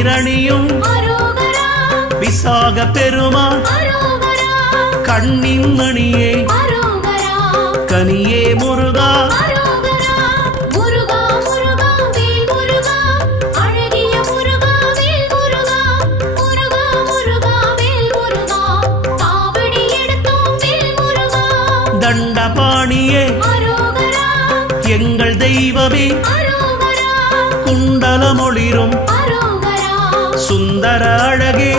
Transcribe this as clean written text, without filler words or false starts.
நீரணியும் விசாக பெருமான் கண்ணின் மணியே கனியே முருகா தண்டபாணியே எங்கள் தெய்வமே குண்டலமொளிரும் சுந்தர அழகே